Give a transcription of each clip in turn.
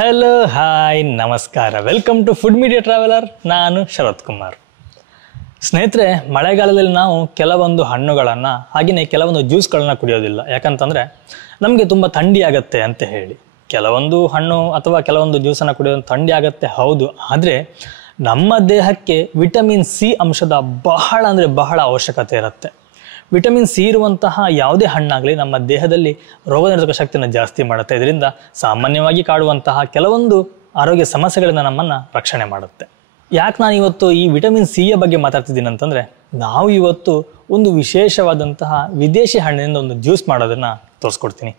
Hello hi ನಮಸ್ಕಾರ, welcome to food media traveller. ನಾನು ಶರತ್ ಕುಮಾರ್. ಸ್ನೇಹಿತರೆ, ಮಳೆಗಾಲದಲ್ಲಿ ನಾವು ಕೆಲವೊಂದು ಹಣ್ಣುಗಳನ್ನು ಹಾಗೆಯೇ ಕೆಲವೊಂದು ಜ್ಯೂಸ್ಗಳನ್ನು ಕುಡಿಯೋದಿಲ್ಲ. ಯಾಕಂತಂದರೆ ನಮಗೆ ತುಂಬ ಥಂಡಿ ಆಗುತ್ತೆ ಅಂತ ಹೇಳಿ. ಕೆಲವೊಂದು ಹಣ್ಣು ಅಥವಾ ಕೆಲವೊಂದು ಜ್ಯೂಸನ್ನು ಕುಡಿಯೋದು ಥಂಡಿ ಆಗುತ್ತೆ, ಹೌದು. ಆದರೆ ನಮ್ಮ ದೇಹಕ್ಕೆ ವಿಟಮಿನ್ ಸಿ ಅಂಶದ ಬಹಳ ಅವಶ್ಯಕತೆ ಇರುತ್ತೆ. ವಿಟಮಿನ್ ಸಿ ಇರುವಂತಹ ಯಾವುದೇ ಹಣ್ಣಾಗಲಿ ನಮ್ಮ ದೇಹದಲ್ಲಿ ರೋಗನಿರೋಧಕ ಶಕ್ತಿಯನ್ನು ಜಾಸ್ತಿ ಮಾಡುತ್ತೆ. ಇದರಿಂದ ಸಾಮಾನ್ಯವಾಗಿ ಕಾಡುವಂತಹ ಕೆಲವೊಂದು ಆರೋಗ್ಯ ಸಮಸ್ಯೆಗಳಿಂದ ನಮ್ಮನ್ನು ರಕ್ಷಣೆ ಮಾಡುತ್ತೆ. ಯಾಕೆ ನಾನು ಇವತ್ತು ಈ ವಿಟಮಿನ್ ಸಿಯ ಬಗ್ಗೆ ಮಾತಾಡ್ತಿದ್ದೀನಿ ಅಂತಂದರೆ, ನಾವು ಇವತ್ತು ಒಂದು ವಿಶೇಷವಾದಂತಹ ವಿದೇಶಿ ಹಣ್ಣಿನಿಂದ ಒಂದು ಜ್ಯೂಸ್ ಮಾಡೋದನ್ನು ತೋರಿಸ್ಕೊಡ್ತೀನಿ.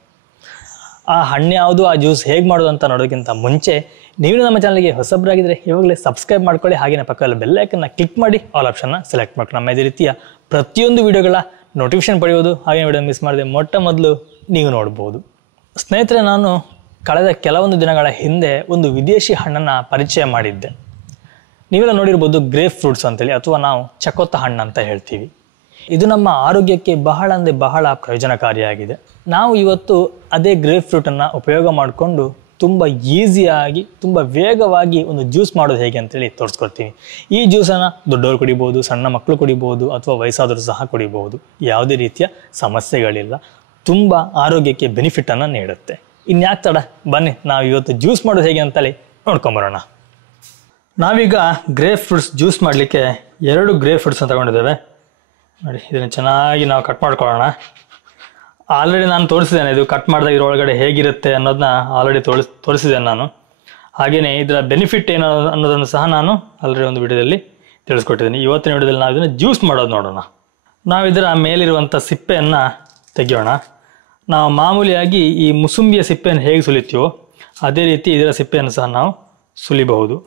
ಆ ಹಣ್ಣು ಯಾವುದು, ಆ ಜ್ಯೂಸ್ ಹೇಗೆ ಮಾಡೋದು ಅಂತ ನೋಡೋದಕ್ಕಿಂತ ಮುಂಚೆ ನೀವು ನಮ್ಮ ಚಾನಲ್ಗೆ ಹೊಸಬರಾಗಿದ್ದರೆ ಇವಾಗಲೇ ಸಬ್ಸ್ಕ್ರೈಬ್ ಮಾಡ್ಕೊಳ್ಳಿ. ಹಾಗೆಯೇ ಪಕ್ಕದಲ್ಲಿ ಬೆಲ್ ಐಕನ್ನ ಕ್ಲಿಕ್ ಮಾಡಿ ಆಲ್ ಆಪ್ಷನ್ನ ಸೆಲೆಕ್ಟ್ ಮಾಡ್ಕೊಳ್ಳಿ. ನಮ್ಮ ಇದೇ ರೀತಿಯ ಪ್ರತಿಯೊಂದು ವಿಡಿಯೋಗಳ ನೋಟಿಫಿಕೇಶನ್ ಪಡೆಯೋದು, ಹಾಗೆ ವಿಡಿಯೋ ಮಿಸ್ ಮಾಡದೆ ಮೊಟ್ಟ ಮೊದಲು ನೀವು ನೋಡ್ಬೋದು. ಸ್ನೇಹಿತರೆ, ನಾನು ಕಳೆದ ಕೆಲವೊಂದು ದಿನಗಳ ಹಿಂದೆ ಒಂದು ವಿದೇಶಿ ಹಣ್ಣನ್ನು ಪರಿಚಯ ಮಾಡಿದ್ದೆ. ನೀವೆಲ್ಲ ನೋಡಿರ್ಬೋದು, ಗ್ರೇಪ್ ಫ್ರೂಟ್ಸ್ ಅಂತೇಳಿ, ಅಥವಾ ನಾವು ಚಕೋತ ಹಣ್ಣು ಅಂತ ಹೇಳ್ತೀವಿ. ಇದು ನಮ್ಮ ಆರೋಗ್ಯಕ್ಕೆ ಬಹಳ ಪ್ರಯೋಜನಕಾರಿಯಾಗಿದೆ. ನಾವು ಇವತ್ತು ಅದೇ ಗ್ರೇಪ್ ಫ್ರೂಟನ್ನು ಉಪಯೋಗ ಮಾಡಿಕೊಂಡು ತುಂಬ ಈಸಿಯಾಗಿ ತುಂಬ ವೇಗವಾಗಿ ಒಂದು ಜ್ಯೂಸ್ ಮಾಡೋದು ಹೇಗೆ ಅಂತೇಳಿ ತೋರಿಸ್ಕೊಡ್ತೀನಿ. ಈ ಜ್ಯೂಸನ್ನು ದೊಡ್ಡವರು ಕುಡಿಬೋದು, ಸಣ್ಣ ಮಕ್ಕಳು ಕುಡಿಬೋದು, ಅಥವಾ ವಯಸ್ಸಾದರೂ ಸಹ ಕುಡಿಬೋದು. ಯಾವುದೇ ರೀತಿಯ ಸಮಸ್ಯೆಗಳಿಲ್ಲ, ತುಂಬ ಆರೋಗ್ಯಕ್ಕೆ ಬೆನಿಫಿಟನ್ನು ನೀಡುತ್ತೆ. ಇನ್ಯಾಕೆ ತಡ, ಬನ್ನಿ ನಾವು ಇವತ್ತು ಜ್ಯೂಸ್ ಮಾಡೋದು ಹೇಗೆ ಅಂತೇಳಿ ನೋಡ್ಕೊಂಬರೋಣ. ನಾವೀಗ ಗ್ರೇಪ್ ಫ್ರೂಟ್ಸ್ ಜ್ಯೂಸ್ ಮಾಡಲಿಕ್ಕೆ 2 ಗ್ರೇಪ್ ಫ್ರೂಟ್ಸ್ನ ತಗೊಂಡಿದ್ದೇವೆ. ನೋಡಿ, ಇದನ್ನು ಚೆನ್ನಾಗಿ ನಾವು ಕಟ್ ಮಾಡ್ಕೊಳ್ಳೋಣ. ಆಲ್ರೆಡಿ ನಾನು ತೋರಿಸಿದ್ದೇನೆ, ಇದು ಕಟ್ ಮಾಡಿದಾಗ ಇದರೊಳಗಡೆ ಹೇಗಿರುತ್ತೆ ಅನ್ನೋದನ್ನ ಆಲ್ರೆಡಿ ತೋರಿಸಿದ್ದೇನೆ ನಾನು. ಹಾಗೆಯೇ ಇದರ ಬೆನಿಫಿಟ್ ಏನು ಅನ್ನೋದನ್ನು ಸಹ ನಾನು ಆಲ್ರೆಡಿ ಒಂದು ವಿಡಿಯೋದಲ್ಲಿ ತಿಳಿಸ್ಕೊಟ್ಟಿದ್ದೀನಿ. ಇವತ್ತಿನ ವಿಡಿಯೋದಲ್ಲಿ ನಾವು ಇದನ್ನು ಜ್ಯೂಸ್ ಮಾಡೋದು ನೋಡೋಣ. ನಾವು ಇದರ ಮೇಲಿರುವಂಥ ಸಿಪ್ಪೆಯನ್ನು ತೆಗೆಯೋಣ. ನಾವು ಮಾಮೂಲಿಯಾಗಿ ಈ ಮುಸುಂಬಿಯ ಸಿಪ್ಪೆಯನ್ನು ಹೇಗೆ ಸುಲಿತೀವೋ ಅದೇ ರೀತಿ ಇದರ ಸಿಪ್ಪೆಯನ್ನು ಸಹ ನಾವು ಸುಲಿಬಹುದು.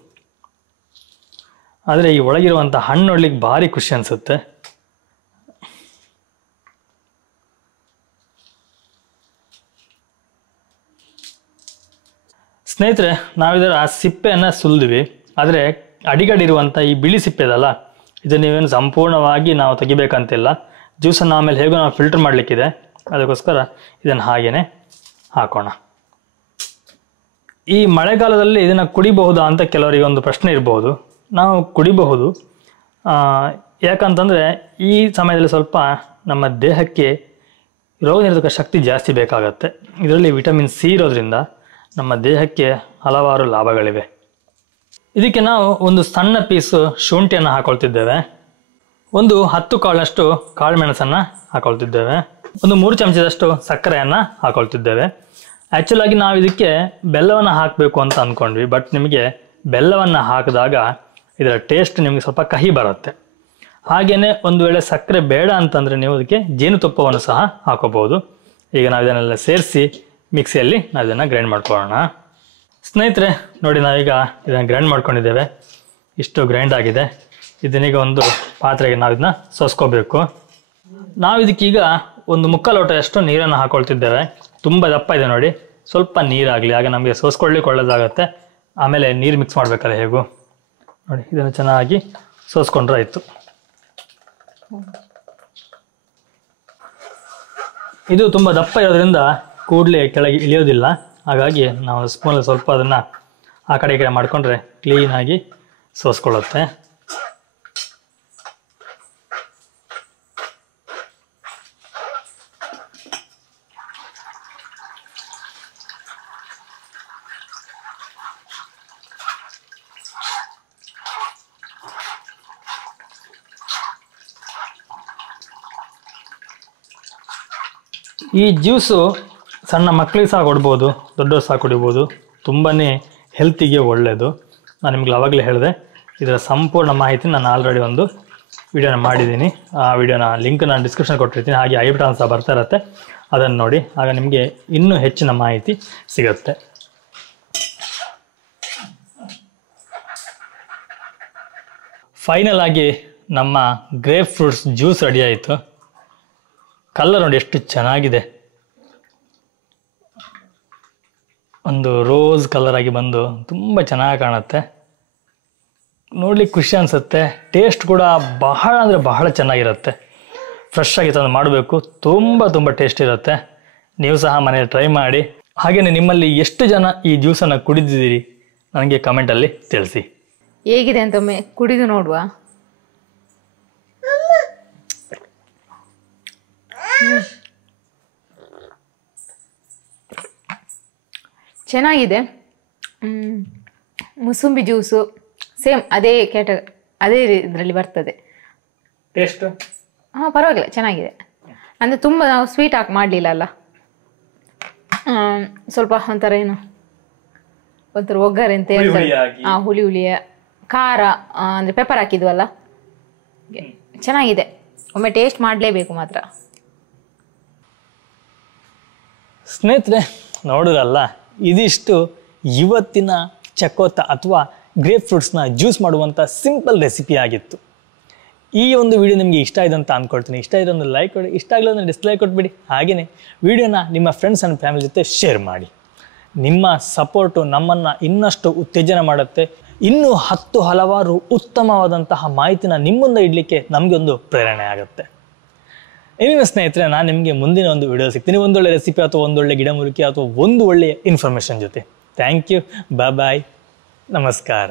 ಆದರೆ ಈ ಒಳಗಿರುವಂಥ ಹಣ್ಣು ನೋಡ್ಲಿಕ್ಕೆ ಭಾರಿ ಖುಷಿ ಅನಿಸುತ್ತೆ. ಸ್ನೇಹಿತರೆ, ನಾವಿದರ ಸಿಪ್ಪೆಯನ್ನು ಸುಲಿದ್ವಿ. ಆದರೆ ಅಡಿಗಡಿರುವಂಥ ಈ ಬಿಳಿ ಸಿಪ್ಪೆ ಇದಲ್ಲ, ಇದು ನೀವೇನು ಸಂಪೂರ್ಣವಾಗಿ ನಾವು ತೆಗಿಬೇಕಂತಿಲ್ಲ. ಜ್ಯೂಸನ್ನು ಆಮೇಲೆ ಹೇಗೋ ನಾವು ಫಿಲ್ಟರ್ ಮಾಡಲಿಕ್ಕಿದೆ, ಅದಕ್ಕೋಸ್ಕರ ಇದನ್ನು ಹಾಗೇ ಹಾಕೋಣ. ಈ ಮಳೆಗಾಲದಲ್ಲಿ ಇದನ್ನು ಕುಡಿಬಹುದಾ ಅಂತ ಕೆಲವರಿಗೆ ಒಂದು ಪ್ರಶ್ನೆ ಇರಬಹುದು. ನಾವು ಕುಡಿಬಹುದು, ಯಾಕಂತಂದರೆ ಈ ಸಮಯದಲ್ಲಿ ಸ್ವಲ್ಪ ನಮ್ಮ ದೇಹಕ್ಕೆ ರೋಗನಿರೋಧಕ ಶಕ್ತಿ ಜಾಸ್ತಿ ಬೇಕಾಗತ್ತೆ. ಇದರಲ್ಲಿ ವಿಟಮಿನ್ ಸಿ ಇರೋದ್ರಿಂದ ನಮ್ಮ ದೇಹಕ್ಕೆ ಹಲವಾರು ಲಾಭಗಳಿವೆ. ಇದಕ್ಕೆ ನಾವು ಒಂದು ಸಣ್ಣ ಪೀಸು ಶುಂಠಿಯನ್ನು ಹಾಕೊಳ್ತಿದ್ದೇವೆ. ಒಂದು 10 ಕಾಳಷ್ಟು ಕಾಳುಮೆಣಸನ್ನು ಹಾಕೊಳ್ತಿದ್ದೇವೆ. ಒಂದು 3 ಚಮಚದಷ್ಟು ಸಕ್ಕರೆಯನ್ನು ಹಾಕೊಳ್ತಿದ್ದೇವೆ. ಆ್ಯಕ್ಚುಲಾಗಿ ನಾವು ಇದಕ್ಕೆ ಬೆಲ್ಲವನ್ನು ಹಾಕಬೇಕು ಅಂತ ಅಂದ್ಕೊಂಡ್ವಿ, ಬಟ್ ನಿಮಗೆ ಬೆಲ್ಲವನ್ನು ಹಾಕಿದಾಗ ಇದರ ಟೇಸ್ಟ್ ನಿಮಗೆ ಸ್ವಲ್ಪ ಕಹಿ ಬರುತ್ತೆ. ಹಾಗೆಯೇ ಒಂದು ವೇಳೆ ಸಕ್ಕರೆ ಬೇಡ ಅಂತಂದರೆ ನೀವು ಅದಕ್ಕೆ ಜೇನುತುಪ್ಪವನ್ನು ಸಹ ಹಾಕೋಬಹುದು. ಈಗ ನಾವು ಇದನ್ನೆಲ್ಲ ಸೇರಿಸಿ ಮಿಕ್ಸಿಯಲ್ಲಿ ನಾವು ಇದನ್ನು ಗ್ರೈಂಡ್ ಮಾಡ್ಕೊಳ್ಳೋಣ. ಸ್ನೇಹಿತರೆ ನೋಡಿ, ನಾವೀಗ ಇದನ್ನು ಗ್ರೈಂಡ್ ಮಾಡ್ಕೊಂಡಿದ್ದೇವೆ. ಇಷ್ಟು ಗ್ರೈಂಡ್ ಆಗಿದೆ. ಇದನ್ನೀಗ ಒಂದು ಪಾತ್ರೆಗೆ ನಾವು ಇದನ್ನ ಸೋಸ್ಕೋಬೇಕು. ನಾವು ಇದಕ್ಕೀಗ ಒಂದು 3/4 ಲೋಟದಷ್ಟು ನೀರನ್ನು ಹಾಕೊಳ್ತಿದ್ದೇವೆ. ತುಂಬ ದಪ್ಪ ಇದೆ ನೋಡಿ, ಸ್ವಲ್ಪ ನೀರಾಗಲಿ, ಆಗ ನಮಗೆ ಸೋಸ್ಕೊಳ್ಳಿಕ್ಕೆ ಒಳ್ಳೆಯದಾಗತ್ತೆ. ಆಮೇಲೆ ನೀರು ಮಿಕ್ಸ್ ಮಾಡಬೇಕಲ್ಲ ಹೇಗೂ. ನೋಡಿ, ಇದನ್ನು ಚೆನ್ನಾಗಿ ಸೋಸ್ಕೊಂಡ್ರೆ ಆಯಿತು. ಇದು ತುಂಬ ದಪ್ಪ ಇರೋದ್ರಿಂದ ಕೂಡಲೇ ಕೆಳಗೆ ಇಳಿಯೋದಿಲ್ಲ. ಹಾಗಾಗಿ ನಾವು ಸ್ಪೂನಲ್ಲಿ ಸ್ವಲ್ಪ ಅದನ್ನು ಆ ಕಡೆ ಈ ಕಡೆ ಮಾಡಿಕೊಂಡ್ರೆ ಕ್ಲೀನಾಗಿ ಸೋಸ್ಕೊಳ್ಳುತ್ತೆ. ಈ ಜ್ಯೂಸು ಸಣ್ಣ ಮಕ್ಕಳಿಗೆ ಸಹ ಕೊಡ್ಬೋದು, ದೊಡ್ಡವರು ಸಹ ಕುಡಿಬೋದು. ತುಂಬಾ ಹೆಲ್ತಿಗೆ ಒಳ್ಳೆಯದು. ನಾನು ನಿಮ್ಗೆ ಆವಾಗಲೇ ಹೇಳಿದೆ, ಇದರ ಸಂಪೂರ್ಣ ಮಾಹಿತಿ ನಾನು ಆಲ್ರೆಡಿ ಒಂದು ವಿಡಿಯೋನ ಮಾಡಿದ್ದೀನಿ. ಆ ವಿಡಿಯೋನ ಲಿಂಕ್ ನಾನು ಡಿಸ್ಕ್ರಿಪ್ಷನ್ ಕೊಟ್ಟಿರ್ತೀನಿ. ಹಾಗೆ ಐ ಬಟನ್ ಸಹ ಬರ್ತಾ ಇರುತ್ತೆ, ಅದನ್ನು ನೋಡಿ. ಆಗ ನಿಮಗೆ ಇನ್ನೂ ಹೆಚ್ಚಿನ ಮಾಹಿತಿ ಸಿಗುತ್ತೆ. ಫೈನಲ್ ಆಗಿ ನಮ್ಮ ಗ್ರೇಪ್ ಫ್ರೂಟ್ಸ್ ಜ್ಯೂಸ್ ರೆಡಿ ಆಯಿತು. ಕಲರ್ ನೋಡಿ ಎಷ್ಟು ಚೆನ್ನಾಗಿದೆ, ಒಂದು ರೋಸ್ ಕಲರ್ ಆಗಿ ಬಂದು ತುಂಬ ಚೆನ್ನಾಗಿ ಕಾಣುತ್ತೆ. ನೋಡ್ಲಿಕ್ಕೆ ಖುಷಿ ಅನಿಸುತ್ತೆ. ಟೇಸ್ಟ್ ಕೂಡ ಬಹಳ ಚೆನ್ನಾಗಿರುತ್ತೆ. ಫ್ರೆಶ್ ಆಗಿ ತಂದು ಮಾಡಬೇಕು, ತುಂಬ ಟೇಸ್ಟ್ ಇರುತ್ತೆ. ನೀವು ಸಹ ಮನೇಲಿ ಟ್ರೈ ಮಾಡಿ. ಹಾಗೆಯೇ ನಿಮ್ಮಲ್ಲಿ ಎಷ್ಟು ಜನ ಈ ಜ್ಯೂಸನ್ನು ಕುಡಿದಿದ್ದೀರಿ ನನಗೆ ಕಮೆಂಟಲ್ಲಿ ತಿಳಿಸಿ. ಹೇಗಿದೆ ಅಂತ ಒಮ್ಮೆ ಕುಡಿದು ನೋಡುವ. ಚೆನ್ನಾಗಿದೆ. ಮುಸುಂಬಿ ಜ್ಯೂಸು ಸೇಮ್ ಅದೇ ಅದೇ ಇದರಲ್ಲಿ ಬರ್ತದೆ. ಟೇಸ್ಟ್ ಪರವಾಗಿಲ್ಲ, ಚೆನ್ನಾಗಿದೆ. ಅಂದರೆ ತುಂಬ ನಾವು ಸ್ವೀಟ್ ಹಾಕಿ ಮಾಡಲಿಲ್ಲ ಅಲ್ಲ, ಸ್ವಲ್ಪ ಒಂಥರ ಒಂಥರ ಒಗ್ಗರೆ ಅಂತ ಹೇಳ್ತಾರೆ. ಹುಳಿ ಹುಳಿಯ ಖಾರ ಅಂದರೆ ಪೆಪ್ಪರ್ ಹಾಕಿದ್ವಲ್ಲ, ಚೆನ್ನಾಗಿದೆ. ಒಮ್ಮೆ ಟೇಸ್ಟ್ ಮಾಡಲೇಬೇಕು ಮಾತ್ರ. ಸ್ನೇಹಿತರೆ, ನೋಡಿದ್ರಲ್ಲ, ಇದಿಷ್ಟು ಇವತ್ತಿನ ಚಕೋತ ಅಥವಾ ಗ್ರೇಪ್ ಫ್ರೂಟ್ಸ್ನ ಜ್ಯೂಸ್ ಮಾಡುವಂಥ ಸಿಂಪಲ್ ರೆಸಿಪಿ ಆಗಿತ್ತು. ಈ ಒಂದು ವಿಡಿಯೋ ನಿಮಗೆ ಇಷ್ಟ ಆಗಿದೆ ಅಂತ ಅಂದ್ಕೊಳ್ತೀನಿ. ಇಷ್ಟ ಇದ್ರೆ ಒಂದು ಲೈಕ್ ಕೊಡಿ, ಇಷ್ಟ ಆಗಲ್ಲ ಅಂದರೆ ಡಿಸ್ಲೈಕ್ ಕೊಟ್ಬಿಡಿ. ಹಾಗೆಯೇ ವಿಡಿಯೋನ ನಿಮ್ಮ ಫ್ರೆಂಡ್ಸ್ ಆ್ಯಂಡ್ ಫ್ಯಾಮಿಲಿ ಜೊತೆ ಶೇರ್ ಮಾಡಿ. ನಿಮ್ಮ ಸಪೋರ್ಟು ನಮ್ಮನ್ನು ಇನ್ನಷ್ಟು ಉತ್ತೇಜನ ಮಾಡುತ್ತೆ. ಇನ್ನೂ ಹಲವಾರು ಉತ್ತಮವಾದಂತಹ ಮಾಹಿತಿನ ನಿಮ್ಮ ಮುಂದೆ ಇಡಲಿಕ್ಕೆ ನಮಗೆ ಒಂದು ಪ್ರೇರಣೆ ಆಗುತ್ತೆ. ಏನಿವೆ ಸ್ನೇಹಿತರೆ, ನಾನು ನಿಮಗೆ ಮುಂದಿನ ಒಂದು ವಿಡಿಯೋ ಸಿಗ್ತೀನಿ, ಒಂದೊಳ್ಳೆ ರೆಸಿಪಿ ಅಥವಾ ಒಂದೊಳ್ಳೆ ಗಿಡಮೂಲಿಕೆ ಅಥವಾ ಒಂದು ಒಳ್ಳೆಯ ಇನ್ಫಾರ್ಮೇಷನ್ ಜೊತೆ. ಥ್ಯಾಂಕ್ ಯು, ಬಾಯ್, ನಮಸ್ಕಾರ.